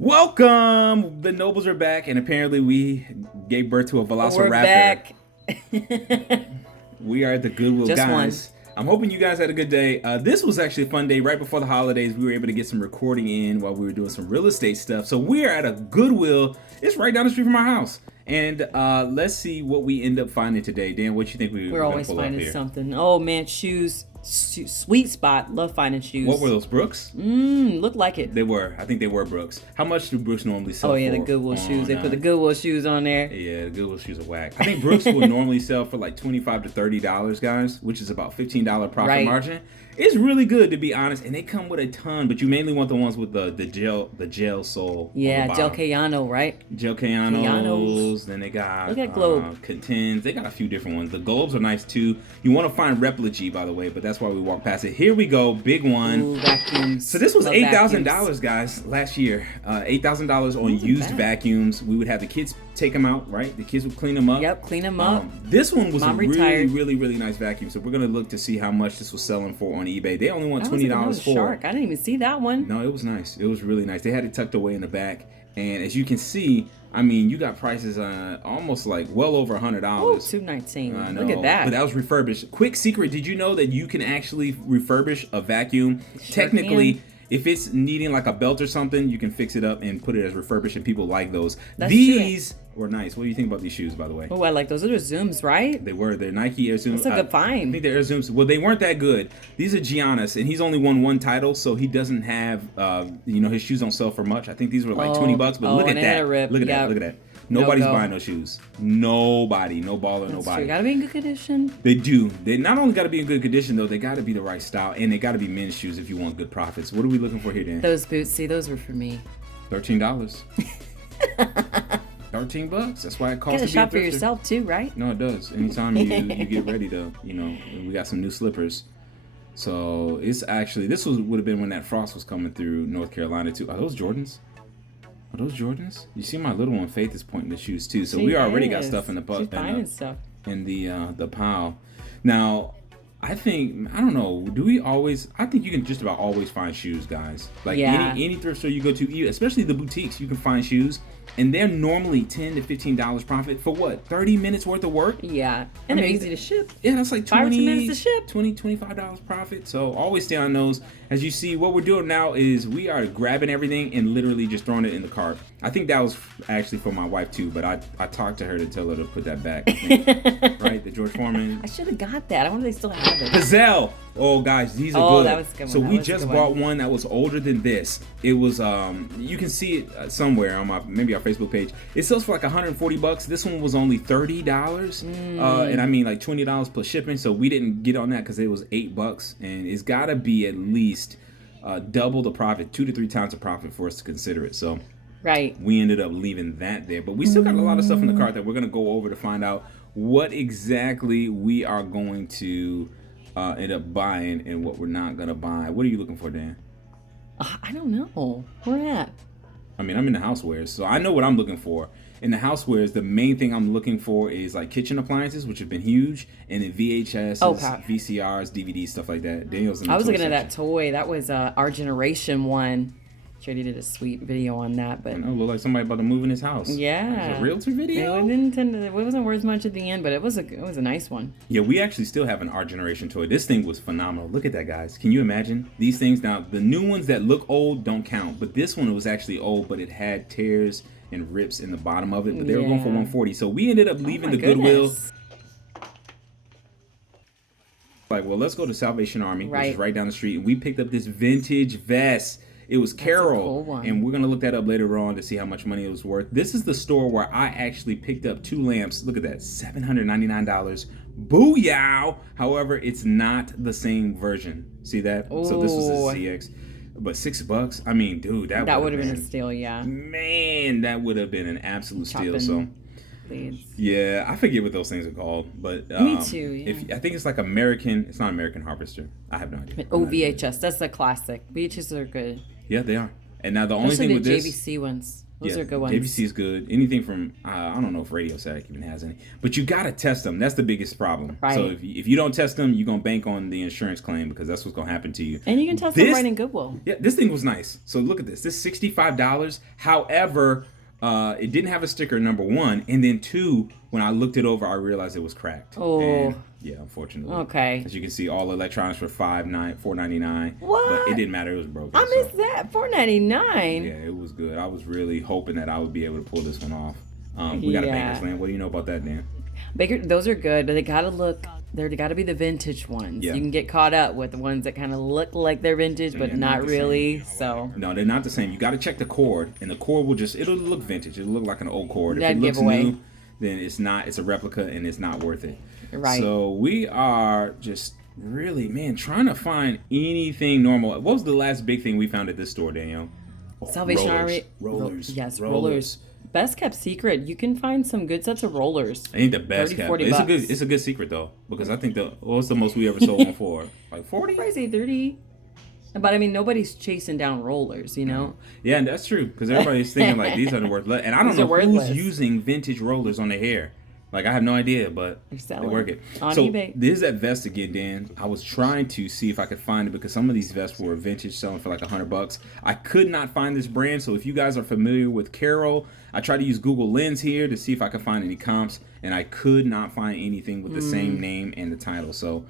Welcome! The Nobles are back, and apparently we gave birth to a Velociraptor. We're back. We are the Goodwill Just guys. I'm hoping you guys had a good day. This was actually a fun day. Right before the holidays, we were able to get some recording in while we were doing some real estate stuff. So we are at a Goodwill. It's right down the street from our house. And let's see what we end up finding today. Dan, what you think we're always pull finding up here? something. Oh man, shoes. Sweet spot. Love finding shoes. What were those, Brooks? Look like it. They were. I think they were Brooks. How much do Brooks normally sell for? Oh yeah, the Goodwill shoes. They put the Goodwill shoes on there. Yeah, the Goodwill shoes are whack. I think Brooks will normally sell for like $25 to $30, guys, which is about $15 profit margin. It's really good, to be honest, and they come with a ton, but you mainly want the ones with the gel sole. Yeah, gel Kayano, right? Gel Kayanos. Then they got look at Globe. Contends. They got a few different ones. The Globes are nice too. You want to find Repligy, by the way, but that's why we walked past it. Here we go, big one. Ooh, vacuums. So this was $8,000, guys, last year. $8,000 on used vacuums. We would have the kids take them out, right? The kids would clean them up. Yep, clean them up. This one was Mom a retired. really nice vacuum. So we're gonna look to see how much this was selling for on eBay. They only want $20 for. Shark. I didn't even see that one. No, it was nice. It was really nice. They had it tucked away in the back, and as you can see, I mean, you got prices almost like well over $100. Oh, $219. Look at that. But that was refurbished. Quick secret: did you know that you can actually refurbish a vacuum? Sure Technically. Can. If it's needing like a belt or something, you can fix it up and put it as refurbished, and people like those. These were nice. What do you think about these shoes, by the way? Oh, I like those. Those are Zooms, right? They were. They're Nike Air Zooms. That's a good find. I think they're Air Zooms. Well, they weren't that good. These are Giannis, and he's only won one title, so he doesn't have, his shoes don't sell for much. I think these were like $20, but look at that. Look at that. Look at that. Nobody's buying those shoes. Nobody. No baller, That's nobody. True. Gotta be in good condition. They do. They not only gotta be in good condition, though, they gotta be the right style, and they gotta be men's shoes if you want good profits. What are we looking for here, Dan? Those boots, see, those were for me. $13. $13. That's why it costs to be a shop for thrifter. yourself too, right? No, it does. Anytime you get ready to, we got some new slippers. So it's actually would have been when that frost was coming through North Carolina too. Are those Jordans? Are those Jordans? You see, my little one Faith is pointing the shoes too. So we already got stuff in the the pile. Now, I don't know. Do we always? I think you can just about always find shoes, guys. Like any thrift store you go to, especially the boutiques, you can find shoes, and they're normally $10 to $15 profit for what? 30 minutes worth of work. Yeah, and they're easy to ship. Yeah, that's like 5 minutes to ship. $25 profit. So always stay on those. As you see, what we're doing now is we are grabbing everything and literally just throwing it in the cart. I think that was actually for my wife too, but I talked to her to tell her to put that back. Right, the George Foreman. I should have got that. I wonder if they still have it. Gazelle. Oh, guys, these are good. That was a good one. So we just bought one that was older than this. It was you can see it somewhere on maybe our Facebook page. It sells for like $140. This one was only $30, and I mean like $20 plus shipping. So we didn't get on that because it was $8, and it's got to be at least double the profit, 2 to 3 times the profit for us to consider it. So we ended up leaving that there, but we still got a lot of stuff in the cart that we're gonna go over to find out what exactly we are going to end up buying and what we're not gonna buy. What are you looking for, Dan? I don't know. Where at? I mean, I'm in the housewares, so I know what I'm looking for. In the housewares, the main thing I'm looking for is like kitchen appliances, which have been huge, and then VHS, VCRs, DVDs, stuff like that. Daniel's in the I was looking at that toy. That was our generation one. Shady did a sweet video on that, but it looked like somebody about to move in his house. Yeah, it was a realtor video. It wasn't worth much at the end, but it was a nice one. Yeah, we actually still have an Our Generation toy. This thing was phenomenal. Look at that, guys. Can you imagine these things? Now, the new ones that look old don't count, but this one was actually old, but it had tears and rips in the bottom of it. But they were going for $140, so we ended up leaving the Goodwill. Like, well, let's go to Salvation Army, which is right down the street, and we picked up this vintage vest. It was Carol, cool, and we're going to look that up later on to see how much money it was worth. This is the store where I actually picked up 2 lamps. Look at that, $799. Booyah! However, it's not the same version. See that? Ooh. So this was a ZX. But $6, I mean, dude, that would have been a steal, yeah. Man, that would have been an absolute steal. So, yeah, I forget what those things are called, but me too. Yeah. I think it's like American. It's not American Harvester. I have no idea. VHS. That's a classic. VHS are good. Yeah, they are. And now the only thing with this, JVC ones. Those are good ones. JVC is good. Anything from I don't know if Radio Shack even has any, but you gotta test them. That's the biggest problem. Right. So if you don't test them, you're gonna bank on the insurance claim because that's what's gonna happen to you. And you can test them right in Goodwill. Yeah, this thing was nice. So look at this. This is $65. However, it didn't have a sticker, number one, and then two, when I looked it over, I realized it was cracked. Oh. And yeah, unfortunately. Okay. As you can see, all electronics were $4.99. What? But it didn't matter. It was broken. I missed that. $4.99. Yeah, it was good. I was really hoping that I would be able to pull this one off. We got a Baker's Land. What do you know about that, Dan? Those are good, but they gotta be the vintage ones. Yeah. You can get caught up with the ones that kind of look like they're vintage, but not really. So no, they're not the same. You got to check the cord, and the cord it'll look vintage. It'll look like an old cord. If That'd it looks give away. new, then it's not. It's a replica, and it's not worth it. Right. So we are just really, man, trying to find anything normal. What was the last big thing we found at this store, Danielle? Salvation Army. Rollers. Yes, rollers. Best kept secret. You can find some good sets of rollers. I think the best kept. It's a good secret though, because I think what's the most we ever sold one for? Like 40? I say 30. But I mean, nobody's chasing down rollers, you know. Yeah, and that's true because everybody's thinking like these are worth less, and I don't know who's using vintage rollers on their hair. Like I have no idea, but they work it. On so eBay. There's that vest again, Dan. I was trying to see if I could find it because some of these vests were vintage, selling for like $100. I could not find this brand. So if you guys are familiar with Carol, I tried to use Google Lens here to see if I could find any comps, and I could not find anything with the same name and the title. So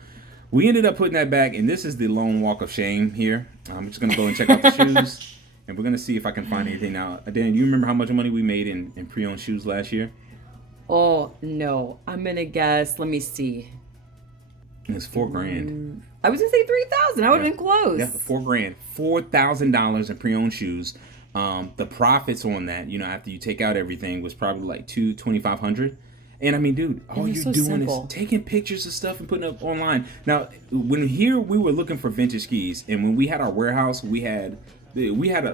we ended up putting that back, and this is the lone walk of shame here. I'm just gonna go and check out the shoes, and we're gonna see if I can find anything. Now, Dan, you remember how much money we made in pre-owned shoes last year? Oh no, I'm gonna guess. Let me see. It was $4,000. I was gonna say 3,000. I would have been close. Yeah, $4,000, $4,000 in pre-owned shoes. The profits on that, after you take out everything, was probably like $2,500. And I mean, dude, all you're doing is taking pictures of stuff and putting it up online. Now, we were looking for vintage skis, and when we had our warehouse, we had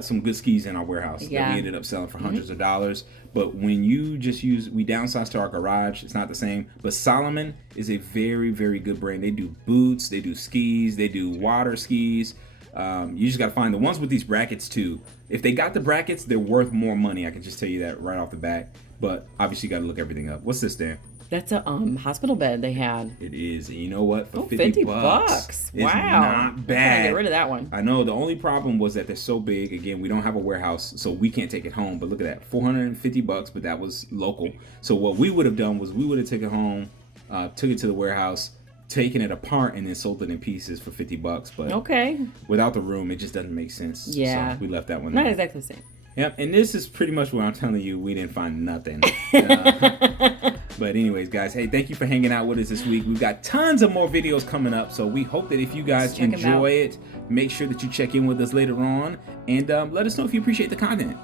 some good skis in our warehouse that we ended up selling for hundreds of dollars. But when you just we downsized to our garage, it's not the same. But Solomon is a very, very good brand. They do boots, they do skis, they do water skis. You just got to find the ones with these brackets too. If they got the brackets, they're worth more money. I can just tell you that right off the bat. But obviously, you got to look everything up. What's this, Dan? That's a hospital bed they had. It is. And you know what? For $50. Wow. It's not bad. Get rid of that one. I know. The only problem was that they're so big. Again, we don't have a warehouse, so we can't take it home. But look at that. $450, but that was local. So what we would have done was we would have taken it home, took it to the warehouse, taken it apart, and then sold it in pieces for $50. But without the room, it just doesn't make sense. Yeah. So we left that one Not there. exactly the same. Yep, and this is pretty much where I'm telling you we didn't find nothing. But anyways, guys, hey, thank you for hanging out with us this week. We've got tons of more videos coming up, so we hope that if you guys enjoy it, make sure that you check in with us later on, and let us know if you appreciate the content.